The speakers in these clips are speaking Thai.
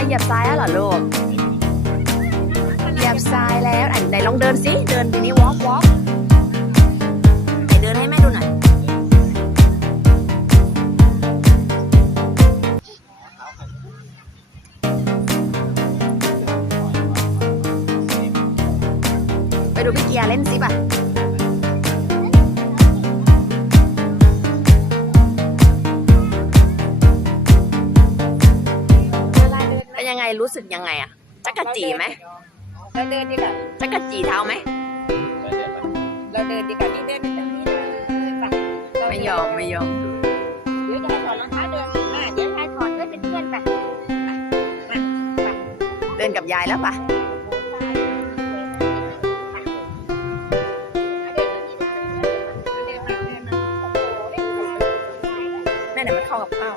ายเหยียบทรายแล้วเหรอลูก เหยียบทรายแล้วไหนไหนลองเดินสิเดินทีนี้วอล์กวอล์กไหนเดินให้แม่ดูหน่อย ไปดูพี่เกียร์เล่นสิป่ะ รู้สึกยังไงอะจักกะจีไหมเราเดินดีกว่าจักกะจีเท้าไหมเราเดินดีกว่านี่เดินไปตรงนี้เลยไปเราไม่ยอมไม่ยอมเดี๋ยวจะให้ถอดรองเท้าเดินอะเดี๋ยวให้ถอดด้วยเป็นเพื่อนไปเดินกับยายแล้วปะแม่ไหนมันเข้ากับข้า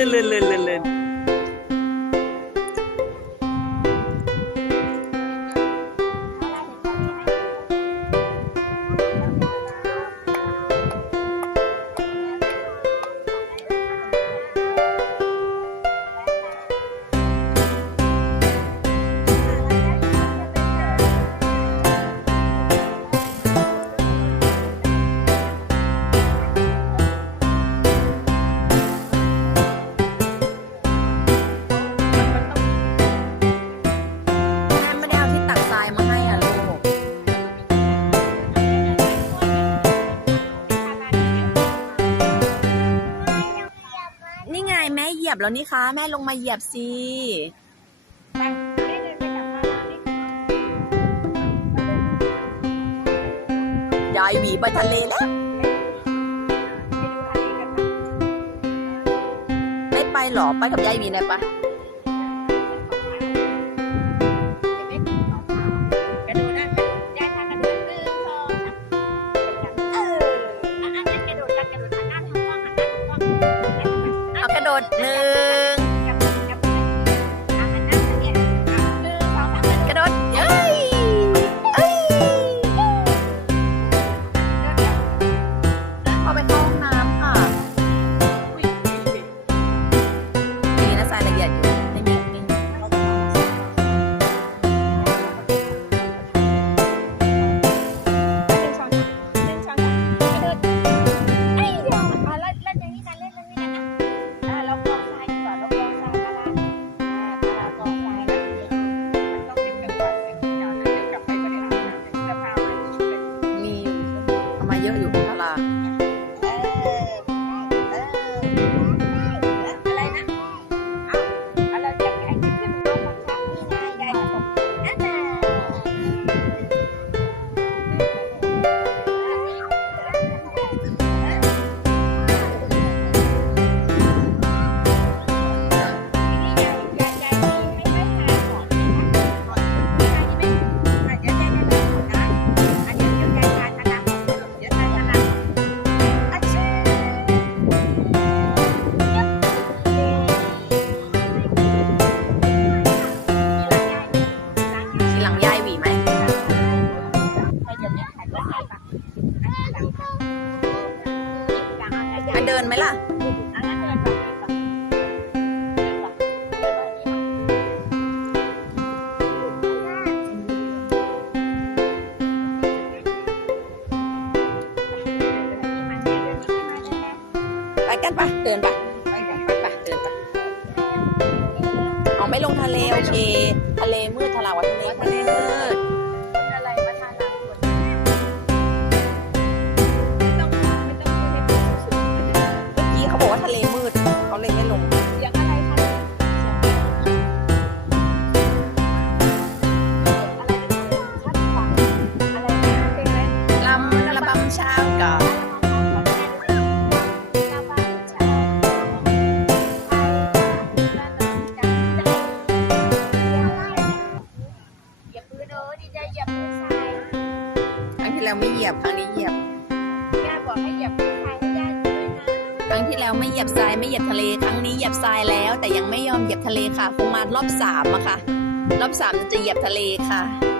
lin, lin, lin, lin, lin. ไงแม่เหยียบแล้วนี่คะ แม่ลงมาเหยียบสิยายหวีไปทะเลแล้ว ไม่ไปหรอ ไปกับยายหวีหน่อยปะ เอา นไหมล่ะไปกันปะเดินปะไปกันปะปะเดินปะเอาไม่ลงทะเลโอเค ทะเลมืดทะลาวัดทะเลมืด แล้วไม่เหยียบครั้งนี้เหยียบย่าบอกให้เหยียบทางให้ย่าด้วยนะครั้งที่แล้วไม่เหยียบทรายไม่เหยียบทะเลครั้งนี้เหยียบทรายแล้ว แต่ยังไม่ยอมเหยียบทะเลค่ะคงมารอบสามอะค่ะ รอบสามจะเหยียบทะเลค่ะเ